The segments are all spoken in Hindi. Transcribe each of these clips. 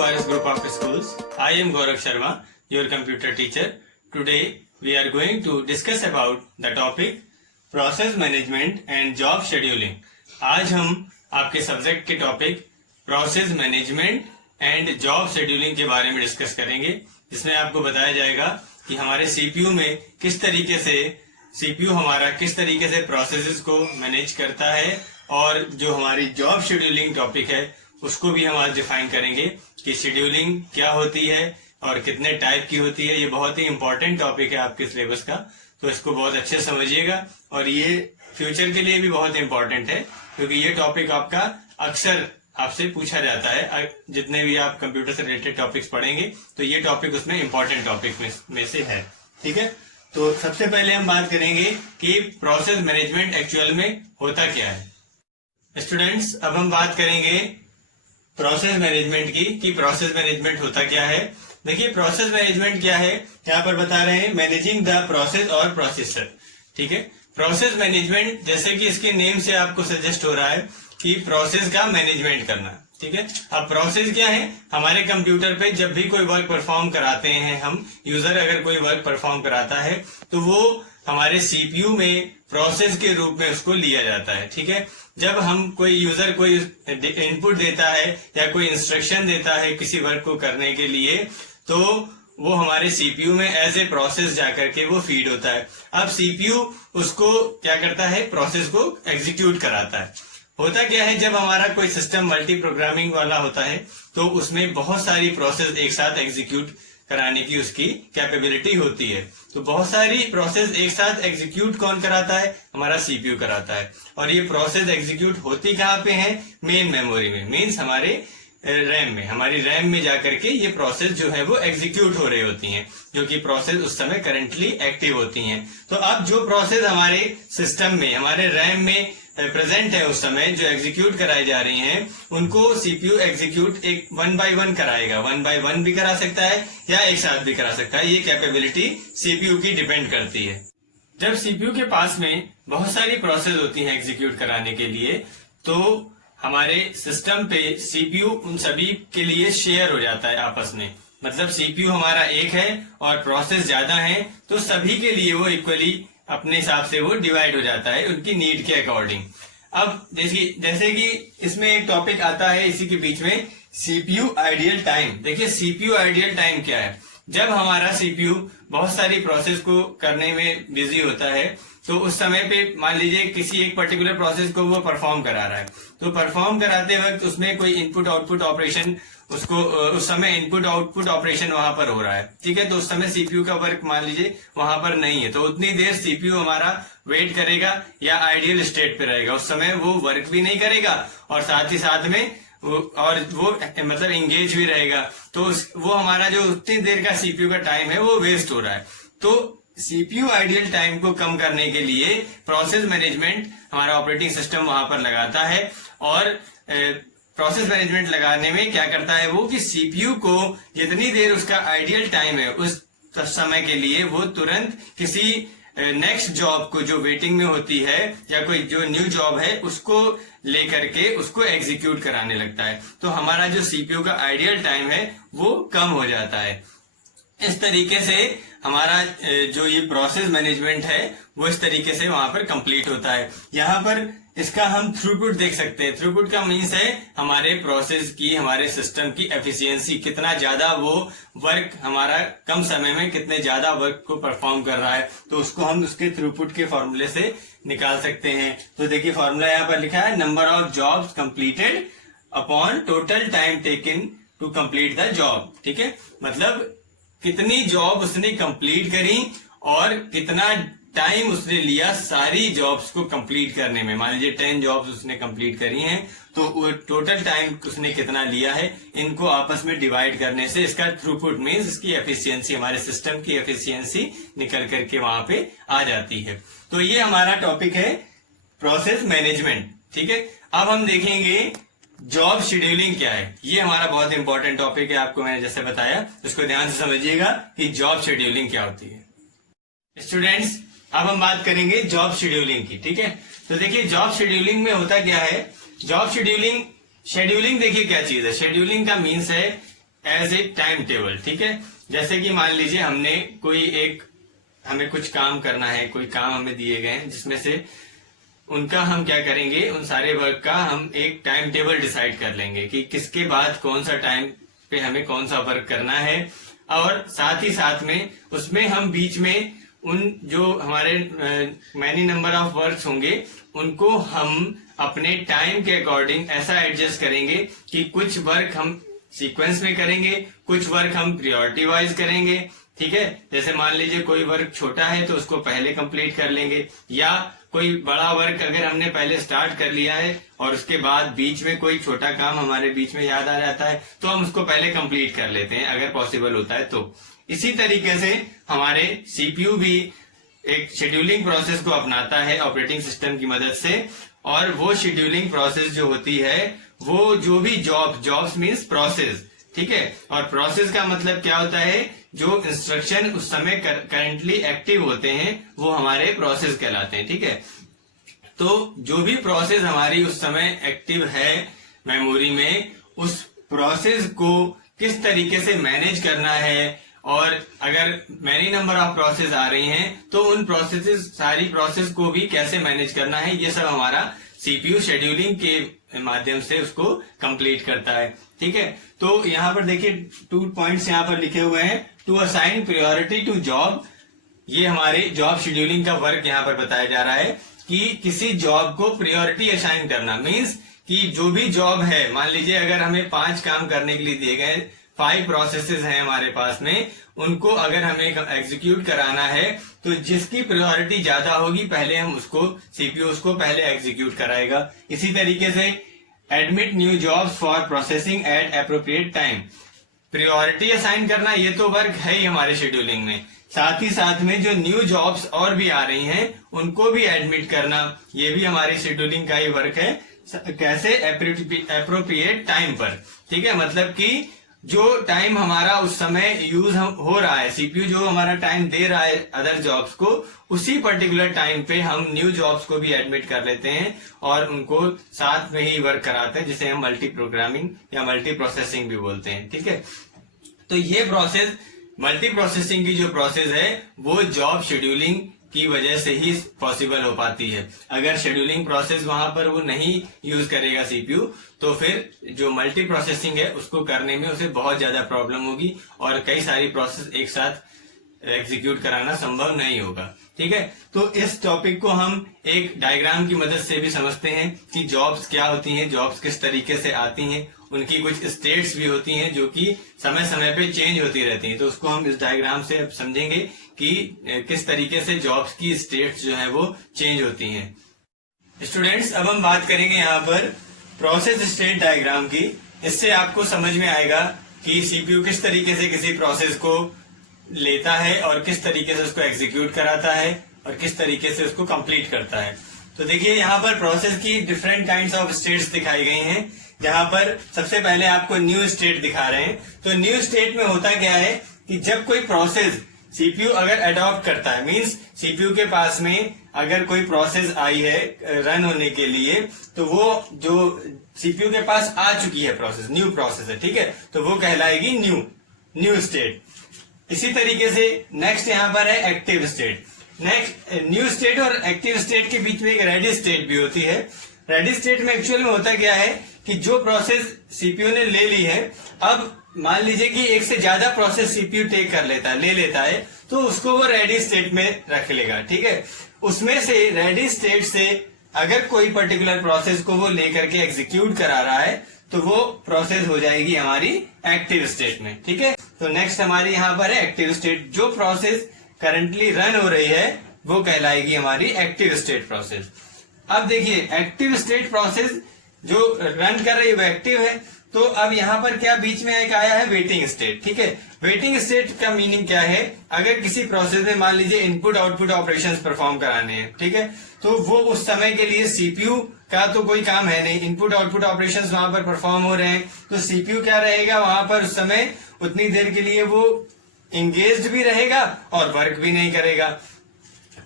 ORS Group of Schools. I am Gaurav Sharma, your computer teacher. Today we are going to discuss about the topic Process Management and Job Scheduling. आज हम आपके सब्जेक्ट के topic process management and job scheduling के बारे में डिस्कस करेंगे, जिसमें आपको बताया जाएगा कि हमारे सीपीयू में किस तरीके से सीपीयू हमारा किस तरीके से प्रोसेसेस को मैनेज करता है, और जो हमारी जॉब शेड्यूलिंग टॉपिक है उसको भी हम आज डिफाइन करेंगे कि शेड्यूलिंग क्या होती है और कितने टाइप की होती है। ये बहुत ही इंपॉर्टेंट टॉपिक है आपके सिलेबस का, तो इसको बहुत अच्छे से समझिएगा। और ये फ्यूचर के लिए भी बहुत इंपॉर्टेंट है, क्योंकि ये टॉपिक आपका अक्सर आपसे पूछा जाता है। जितने भी आप कंप्यूटर से रिलेटेड टॉपिक्स पढ़ेंगे तो ये टॉपिक उसमें इंपॉर्टेंट टॉपिक में से है। ठीक है, तो सबसे पहले हम बात करेंगे कि प्रोसेस मैनेजमेंट एक्चुअल में होता क्या है। स्टूडेंट्स, अब हम बात करेंगे प्रोसेस मैनेजमेंट की कि प्रोसेस मैनेजमेंट होता क्या है। देखिए, प्रोसेस मैनेजमेंट क्या है, यहाँ पर बता रहे हैं मैनेजिंग द प्रोसेस और प्रोसेसर। ठीक है, प्रोसेस मैनेजमेंट जैसे कि इसके नेम से आपको सजेस्ट हो रहा है कि प्रोसेस का मैनेजमेंट करना। ठीक है, अब प्रोसेस क्या है, हमारे कंप्यूटर पे जब भी कोई वर्क परफॉर्म कराते हैं हम, यूजर अगर कोई वर्क परफॉर्म कराता है तो वो हमारे सीपीयू में प्रोसेस के रूप में उसको लिया जाता है। ठीक है, जब हम कोई यूजर कोई इनपुट देता है या कोई इंस्ट्रक्शन देता है किसी वर्क को करने के लिए, तो वो हमारे सीपीयू में एज ए प्रोसेस जाकर के वो फीड होता है। अब सीपीयू उसको क्या करता है, प्रोसेस को एग्जीक्यूट कराता है। होता क्या है, जब हमारा कोई सिस्टम मल्टी प्रोग्रामिंग वाला होता है तो उसमें बहुत सारी प्रोसेस एक साथ एग्जीक्यूट कराने की उसकी कैपेबिलिटी होती है। तो बहुत सारी प्रोसेस एक साथ एग्जीक्यूट कौन कराता है, हमारा सीपीयू कराता है। और ये प्रोसेस एग्जीक्यूट होती कहाँ पे है, मेन मेमोरी में, मीन्स हमारे रैम में। हमारी रैम में जाकर के ये प्रोसेस जो है वो एग्जीक्यूट हो रही होती हैं, जो कि प्रोसेस उस समय करंटली एक्टिव होती हैं। तो अब जो प्रोसेस हमारे सिस्टम में हमारे रैम में प्रेजेंट है उस समय जो एग्जीक्यूट कराई जा रही हैं, उनको सीपीयू एग्जीक्यूट एक 1 by 1 कराएगा। 1 by 1 भी करा सकता है या एक साथ भी करा सकता है, ये कैपेबिलिटी सीपीयू की डिपेंड करती है। जब सीपीयू के पास में बहुत सारी प्रोसेस होती हैं एग्जीक्यूट कराने के लिए, तो हमारे सिस्टम पे सीपीयू उन सभी के लिए शेयर हो जाता है आपस में। मतलब सीपीयू हमारा एक है और प्रोसेस ज्यादा है, तो सभी के लिए वो इक्वली अपने हिसाब से वो डिवाइड हो जाता है उनकी नीड के अकॉर्डिंग। अब जैसे कि इसमें एक टॉपिक आता है इसी के बीच में, सीपीयू आइडियल टाइम। देखिए, सीपीयू आइडियल टाइम क्या है, जब हमारा सीपीयू बहुत सारी प्रोसेस को करने में बिजी होता है, तो उस समय पे मान लीजिए किसी एक पर्टिकुलर प्रोसेस को वो परफॉर्म करा रहा है, तो परफॉर्म कराते वक्त उसमें कोई इनपुट आउटपुट ऑपरेशन उसको उस समय इनपुट आउटपुट ऑपरेशन वहां पर हो रहा है। ठीक है, तो उस समय सीपीयू का वर्क मान लीजिए वहां पर नहीं है, तो उतनी देर सीपीयू हमारा वेट करेगा या आइडियल स्टेट पे रहेगा। उस समय वो वर्क भी नहीं करेगा और साथ ही साथ में वो मतलब इंगेज भी रहेगा। तो वो हमारा जो उतनी देर का सीपीयू का टाइम है वो वेस्ट हो रहा है। तो सीपीयू आइडियल टाइम को कम करने के लिए प्रोसेस मैनेजमेंट हमारा ऑपरेटिंग सिस्टम वहां पर लगाता है। और प्रोसेस मैनेजमेंट लगाने में क्या करता है वो, कि सीपीयू को जितनी देर उसका आइडियल टाइम है उस समय के लिए वो तुरंत किसी नेक्स्ट जॉब को जो वेटिंग में होती है या कोई जो न्यू जॉब है उसको लेकर के उसको एग्जीक्यूट कराने लगता है। तो हमारा जो सीपीयू का आइडियल टाइम है वो कम हो जाता है। इस तरीके से हमारा जो ये प्रोसेस मैनेजमेंट है वो इस तरीके से वहां पर कंप्लीट होता है। यहाँ पर इसका हम थ्रूपुट देख सकते हैं। थ्रूपुट का मीन्स है हमारे प्रोसेस की, हमारे सिस्टम की एफिशिएंसी, कितना ज्यादा वो वर्क हमारा कम समय में कितने ज्यादा वर्क को परफॉर्म कर रहा है, तो उसको हम उसके थ्रूपुट के फॉर्मूले से निकाल सकते हैं। तो देखिए, फॉर्मूला यहाँ पर लिखा है, number of jobs completed upon total time taken to complete the job. ठीक है, मतलब कितनी जॉब उसने कंप्लीट करी और कितना टाइम उसने लिया सारी जॉब्स को कंप्लीट करने में। मान लीजिए 10 जॉब्स उसने कंप्लीट करी हैं, तो वो टोटल टाइम उसने कितना लिया है, इनको आपस में डिवाइड करने से इसका थ्रूपुट मीन्स इसकी एफिशिएंसी, हमारे सिस्टम की एफिशिएंसी निकल करके वहां पे आ जाती है। तो ये हमारा टॉपिक है प्रोसेस मैनेजमेंट। ठीक है, अब हम देखेंगे जॉब शेड्यूलिंग क्या है। ये हमारा बहुत इंपॉर्टेंट टॉपिक है, आपको मैंने जैसे बताया, उसको ध्यान से समझिएगा कि जॉब शेड्यूलिंग क्या होती है। स्टूडेंट्स, अब हम बात करेंगे जॉब शेड्यूलिंग की। ठीक है, तो देखिए जॉब शेड्यूलिंग में होता क्या है। जॉब शेड्यूलिंग देखिए क्या चीज है। शेड्यूलिंग का मीन्स है एज ए टाइम टेबल। ठीक है, जैसे कि मान लीजिए हमें कुछ काम करना है, कोई काम हमें दिए गए हैं जिसमें से उनका हम क्या करेंगे, उन सारे वर्क का हम एक टाइम टेबल डिसाइड कर लेंगे कि किसके बाद कौन सा टाइम पे हमें कौन सा वर्क करना है, और साथ ही साथ में उसमें हम बीच में उन जो हमारे मैनी नंबर ऑफ वर्क्स होंगे उनको हम अपने टाइम के अकॉर्डिंग ऐसा एडजस्ट करेंगे कि कुछ वर्क हम सीक्वेंस में करेंगे, कुछ वर्क हम प्रायोरिटी वाइज करेंगे। ठीक है, जैसे मान लीजिए कोई वर्क छोटा है तो उसको पहले कंप्लीट कर लेंगे, या कोई बड़ा वर्क अगर हमने पहले स्टार्ट कर लिया है और उसके बाद बीच में कोई छोटा काम हमारे बीच में याद आ जाता है तो हम उसको पहले कंप्लीट कर लेते हैं अगर पॉसिबल होता है तो। इसी तरीके से हमारे सीपीयू भी एक शेड्यूलिंग प्रोसेस को अपनाता है ऑपरेटिंग सिस्टम की मदद से, और वो शेड्यूलिंग प्रोसेस जो होती है वो जो भी जॉब्स मीन्स प्रोसेस। ठीक है, और प्रोसेस का मतलब क्या होता है, जो इंस्ट्रक्शन उस समय करंटली एक्टिव होते हैं वो हमारे प्रोसेस कहलाते हैं। ठीक है, तो जो भी प्रोसेस हमारी उस समय एक्टिव है मेमोरी में, उस प्रोसेस को किस तरीके से मैनेज करना है, और अगर मैनी नंबर ऑफ प्रोसेस आ रही हैं तो उन सारी प्रोसेस को भी कैसे मैनेज करना है, ये सब हमारा सीपीयू शेड्यूलिंग के माध्यम से उसको कंप्लीट करता है। ठीक है, तो यहाँ पर देखिए 2 पॉइंट्स यहाँ पर लिखे हुए हैं। To assign priority to job, ये हमारे जॉब शेड्यूलिंग का वर्क यहाँ पर बताया जा रहा है कि किसी जॉब को प्रायोरिटी असाइन करना मीन्स कि जो भी जॉब है, मान लीजिए अगर हमें 5 काम करने के लिए दिए गए, 5 प्रोसेसेस हैं हमारे पास में, उनको अगर हमें एग्जीक्यूट कराना है तो जिसकी प्रायोरिटी ज्यादा होगी पहले हम उसको सीपीयू उसको पहले एग्जीक्यूट कराएगा। इसी तरीके से admit new jobs for processing eight appropriate time, priority assign करना ये तो वर्क है ही हमारे शेड्यूलिंग में, साथ ही साथ में जो न्यू जॉब्स और भी आ रही हैं उनको भी एडमिट करना ये भी हमारी शेड्यूलिंग का ही वर्क है। कैसे, एप्रोप्रिएट टाइम पर। ठीक है, मतलब कि जो टाइम हमारा उस समय यूज हो रहा है, सीपीयू जो हमारा टाइम दे रहा है अदर जॉब्स को, उसी पर्टिकुलर टाइम पे हम न्यू जॉब्स को भी एडमिट कर लेते हैं और उनको साथ में ही वर्क कराते हैं, जिसे हम मल्टी प्रोग्रामिंग या मल्टी प्रोसेसिंग भी बोलते हैं। ठीक है, तो ये प्रोसेस मल्टी प्रोसेसिंग की जो प्रोसेस है वो जॉब शेड्यूलिंग की वजह से ही पॉसिबल हो पाती है। अगर शेड्यूलिंग प्रोसेस वहां पर वो नहीं यूज करेगा सीपीयू तो फिर जो मल्टी प्रोसेसिंग है उसको करने में उसे बहुत ज्यादा प्रॉब्लम होगी और कई सारी प्रोसेस एक साथ एग्जीक्यूट कराना संभव नहीं होगा। ठीक है, तो इस टॉपिक को हम एक डायग्राम की मदद से भी समझते हैं कि जॉब्स क्या होती हैं, जॉब्स किस तरीके से आती हैं, उनकी कुछ स्टेट्स भी होती हैं जो कि समय समय पे चेंज होती रहती हैं। तो उसको हम इस डायग्राम से अब समझेंगे कि किस तरीके से जॉब्स की स्टेट्स जो है वो चेंज होती हैं। स्टूडेंट्स, अब हम बात करेंगे यहाँ पर प्रोसेस स्टेट डायग्राम की। इससे आपको समझ में आएगा कि सीपीयू किस तरीके से किसी प्रोसेस को लेता है और किस तरीके से उसको एग्जीक्यूट कराता है और किस तरीके से उसको कंप्लीट करता है। तो देखिए यहाँ पर प्रोसेस की डिफरेंट काइंड्स ऑफ स्टेट्स दिखाई गई हैं, जहां पर सबसे पहले आपको न्यू स्टेट दिखा रहे हैं। तो न्यू स्टेट में होता क्या है कि जब कोई प्रोसेस सीपीयू अगर अडॉप्ट करता है, मींस सीपीयू के पास में अगर कोई प्रोसेस आई है रन होने के लिए, तो वो जो सीपीयू के पास आ चुकी है प्रोसेस, न्यू प्रोसेस है, ठीक है, तो वो कहलाएगी न्यू स्टेट। इसी तरीके से नेक्स्ट यहाँ पर है active state. Next new state और एक्टिव स्टेट के बीच में एक रेडी स्टेट भी होती है। रेडी स्टेट में एक्चुअल में होता क्या है कि जो प्रोसेस सीपीयू ने ले ली है, अब मान लीजिए कि एक से ज्यादा प्रोसेस सीपीयू टेक कर लेता है, ले लेता है, तो उसको वो रेडी स्टेट में रख लेगा। ठीक है, उसमें से रेडी स्टेट से अगर कोई पर्टिकुलर प्रोसेस को वो लेकर के एग्जीक्यूट करा रहा है तो वो प्रोसेस हो जाएगी हमारी एक्टिव स्टेट में। ठीक है, तो नेक्स्ट हमारी यहाँ पर है एक्टिव स्टेट। जो प्रोसेस करंटली रन हो रही है वो कहलाएगी हमारी एक्टिव स्टेट प्रोसेस। अब देखिए एक्टिव स्टेट प्रोसेस जो रन कर रही है वो एक्टिव है, तो अब यहाँ पर क्या बीच में एक आया है वेटिंग स्टेट। ठीक है, वेटिंग स्टेट का मीनिंग क्या है, अगर किसी प्रोसेस में मान लीजिए इनपुट आउटपुट ऑपरेशंस परफॉर्म कराने हैं, ठीक है, तो वो उस समय के लिए सीपीयू का तो कोई काम है नहीं, इनपुट आउटपुट ऑपरेशंस वहां पर परफॉर्म हो रहे हैं, तो सीपीयू क्या रहेगा वहां पर उस समय उतनी देर के लिए वो एंगेज्ड भी रहेगा और वर्क भी नहीं करेगा।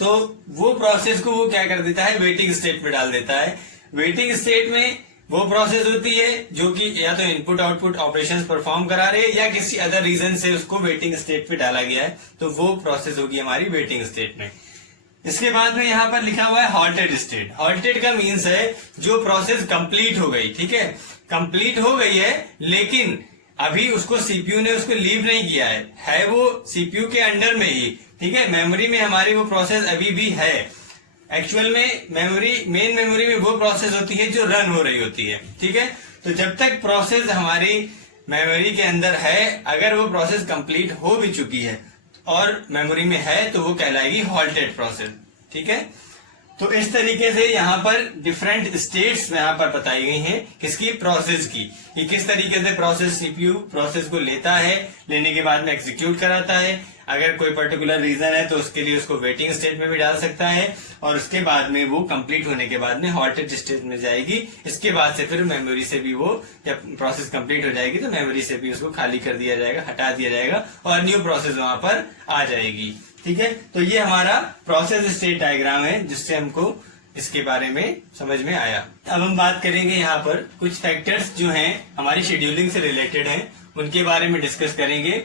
तो वो प्रोसेस को वो क्या कर देता है, वेटिंग स्टेट में डाल देता है। वेटिंग स्टेट में वो प्रोसेस होती है जो कि या तो इनपुट आउटपुट ऑपरेशंस परफॉर्म करा रहे हैं या किसी अदर रीजन से उसको वेटिंग स्टेट पे डाला गया है, तो वो प्रोसेस होगी हमारी वेटिंग स्टेट में। इसके बाद में यहाँ पर लिखा हुआ है हॉल्टेड स्टेट। हॉल्टेड का मीन्स है जो प्रोसेस कंप्लीट हो गई, ठीक है, कंप्लीट हो गई है लेकिन अभी उसको सीपीयू ने उसको लीव नहीं किया है वो सीपीयू के अंडर में ही, ठीक है, मेमोरी में हमारी वो प्रोसेस अभी भी है। एक्चुअल में मेन मेमोरी में वो प्रोसेस होती है जो रन हो रही होती है, ठीक है। तो जब तक प्रोसेस हमारी मेमोरी के अंदर है, अगर वो प्रोसेस कंप्लीट हो भी चुकी है और मेमोरी में है तो वो कहलाएगी हॉल्टेड प्रोसेस, ठीक है। तो इस तरीके से यहाँ पर डिफरेंट स्टेट्स यहाँ पर बताई गई हैं किसकी, प्रोसेस की, कि किस तरीके से प्रोसेस सीपीयू प्रोसेस को लेता है, लेने के बाद में एग्जीक्यूट कराता है। अगर कोई पर्टिकुलर रीजन है तो उसके लिए उसको वेटिंग स्टेट में भी डाल सकता है और उसके बाद में वो कंप्लीट होने के बाद में हॉल्टेड स्टेट में जाएगी। इसके बाद से फिर मेमोरी से भी वो, जब प्रोसेस कंप्लीट हो जाएगी तो मेमोरी से भी उसको खाली कर दिया जाएगा, हटा दिया जाएगा और न्यू प्रोसेस वहां पर आ जाएगी, ठीक है। तो ये हमारा प्रोसेस स्टेट डायग्राम है जिससे हमको इसके बारे में समझ में आया। अब हम बात करेंगे यहाँ पर कुछ फैक्टर्स जो हैं हमारी शेड्यूलिंग से रिलेटेड हैं, उनके बारे में डिस्कस करेंगे।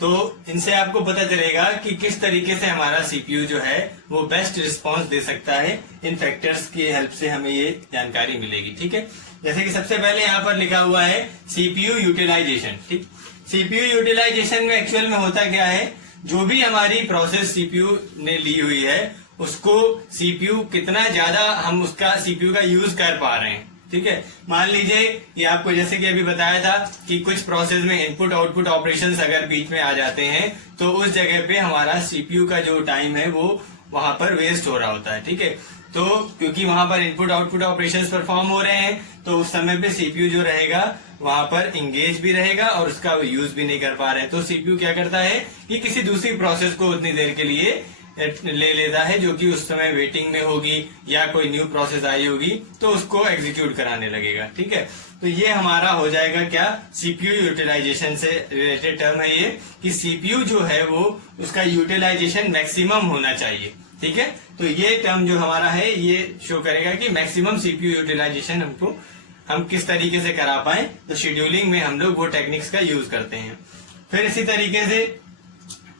तो इनसे आपको पता चलेगा कि किस तरीके से हमारा सीपीयू जो है वो बेस्ट रिस्पांस दे सकता है। इन फैक्टर्स की हेल्प से हमें ये जानकारी मिलेगी, ठीक है। जैसे कि सबसे पहले यहाँ पर लिखा हुआ है सीपीयू यूटिलाइजेशन, ठीक। सीपीयू यूटिलाइजेशन में एक्चुअल में होता क्या है, जो भी हमारी प्रोसेस सीपीयू ने ली हुई है उसको सीपीयू कितना ज्यादा हम उसका सीपीयू का यूज कर पा रहे हैं, ठीक है। मान लीजिए ये आपको जैसे कि अभी बताया था कि कुछ प्रोसेस में इनपुट आउटपुट ऑपरेशंस अगर बीच में आ जाते हैं तो उस जगह पे हमारा सीपीयू का जो टाइम है वो वहां पर वेस्ट हो रहा होता है, ठीक है। तो क्योंकि वहां पर इनपुट आउटपुट ऑपरेशंस परफॉर्म हो रहे हैं तो उस समय पे सीपीयू जो रहेगा वहां पर इंगेज भी रहेगा और उसका यूज भी नहीं कर पा रहे हैं। तो सीपीयू क्या करता है कि किसी दूसरी प्रोसेस को उतनी देर के लिए ले लेता है जो कि उस समय वेटिंग में होगी या कोई न्यू प्रोसेस आई होगी तो उसको एग्जीक्यूट कराने लगेगा, ठीक है। तो ये हमारा हो जाएगा क्या, सीपीयू यूटिलाइजेशन से रिलेटेड टर्म है ये, कि सीपीयू जो है वो उसका यूटिलाइजेशन मैक्सिमम होना चाहिए, ठीक है। तो ये टर्म जो हमारा है ये शो करेगा कि मैक्सिमम सीपीयू यूटिलाइजेशन हम किस तरीके से करा पाए। तो शेड्यूलिंग में हम लोग वो टेक्निक्स का यूज करते हैं। फिर इसी तरीके से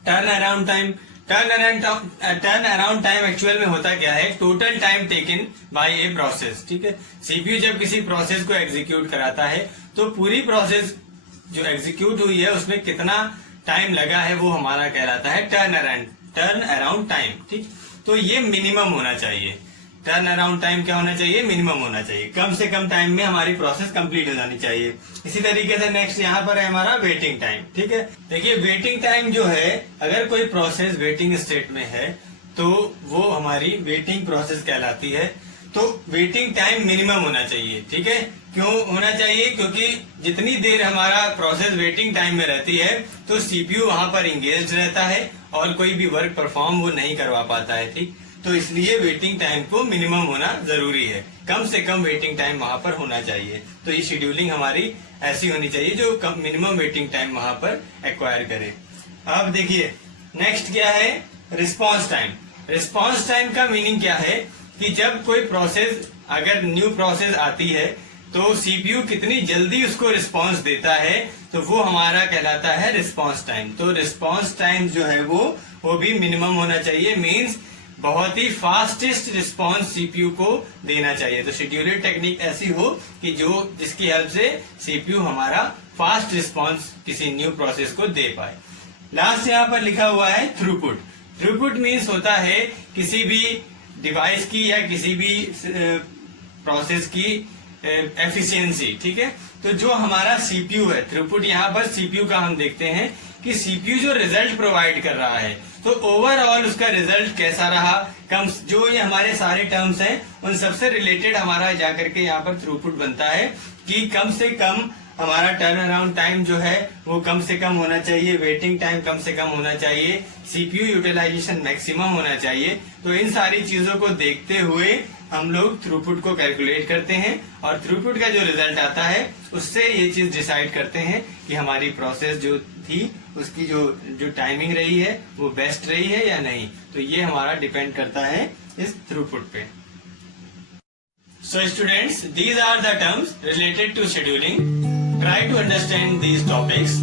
turn around time. Turn around time actual में होता क्या है, total time taken by a process, ठीक है। सीपीयू जब किसी प्रोसेस को एग्जीक्यूट कराता है तो पूरी प्रोसेस जो एग्जीक्यूट हुई है उसमें कितना टाइम लगा है वो हमारा कहलाता है टर्न अराउंड टाइम, ठीक। तो ये मिनिमम होना चाहिए। टर्न अराउंड टाइम क्या होना चाहिए, मिनिमम होना चाहिए, कम से कम टाइम में हमारी प्रोसेस कंप्लीट हो जानी चाहिए। इसी तरीके से नेक्स्ट यहाँ पर है हमारा वेटिंग टाइम, ठीक है। देखिए वेटिंग टाइम जो है, अगर कोई प्रोसेस वेटिंग स्टेट में है तो वो हमारी वेटिंग प्रोसेस कहलाती है। तो वेटिंग टाइम मिनिमम होना चाहिए, ठीक है। क्यों होना चाहिए, क्योंकि जितनी देर हमारा प्रोसेस वेटिंग टाइम में रहती है तो सीपीयू वहां पर इंगेज रहता है और कोई भी वर्क परफॉर्म वो नहीं करवा पाता है, ठीक। तो इसलिए वेटिंग टाइम को मिनिमम होना जरूरी है, कम से कम वेटिंग टाइम वहां पर होना चाहिए। तो ये शेड्यूलिंग हमारी ऐसी होनी चाहिए जो कम मिनिमम वेटिंग टाइम वहां पर एक्वायर करे। अब देखिए नेक्स्ट क्या है, रिस्पॉन्स टाइम। रिस्पॉन्स टाइम का मीनिंग क्या है कि जब कोई प्रोसेस, अगर न्यू प्रोसेस आती है तो सीपीयू कितनी जल्दी उसको रिस्पॉन्स देता है तो वो हमारा कहलाता है रिस्पॉन्स टाइम। तो रिस्पॉन्स टाइम जो है वो भी मिनिमम होना चाहिए, मीन्स बहुत ही फास्टेस्ट रिस्पॉन्स सीपीयू को देना चाहिए। तो शेड्यूलर टेक्निक ऐसी हो कि जिसकी हेल्प से सीपीयू हमारा फास्ट रिस्पॉन्स किसी न्यू प्रोसेस को दे पाए। लास्ट यहाँ पर लिखा हुआ है थ्रूपुट। थ्रूपुट मीन्स होता है किसी भी डिवाइस की या किसी भी प्रोसेस की एफिशिएंसी, ठीक है। तो जो हमारा सीपीयू है, थ्रूपुट यहाँ पर सीपीयू का हम देखते हैं कि सीपीयू जो रिजल्ट प्रोवाइड कर रहा है तो ओवरऑल उसका रिजल्ट कैसा रहा, कम जो ये हमारे सारे टर्म्स हैं उन सबसे रिलेटेड हमारा जाकर के यहाँ पर थ्रूपुट बनता है कि कम से कम हमारा टर्न अराउंड टाइम जो है वो कम से कम होना चाहिए, वेटिंग टाइम कम से कम होना चाहिए, सीपीयू यूटिलाइजेशन मैक्सिमम होना चाहिए। तो इन सारी चीजों को देखते हुए हम लोग थ्रूपुट को कैलकुलेट करते हैं और थ्रूपुट का जो रिजल्ट आता है उससे ये चीज डिसाइड करते हैं कि हमारी प्रोसेस जो थी उसकी जो टाइमिंग रही है वो बेस्ट रही है या नहीं। तो ये हमारा डिपेंड करता है इस थ्रूपुट पे। So students, these are the terms related to scheduling. Try to understand these topics.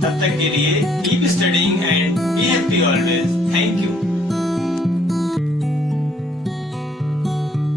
तब तक के लिए keep studying and be happy always. Thank you.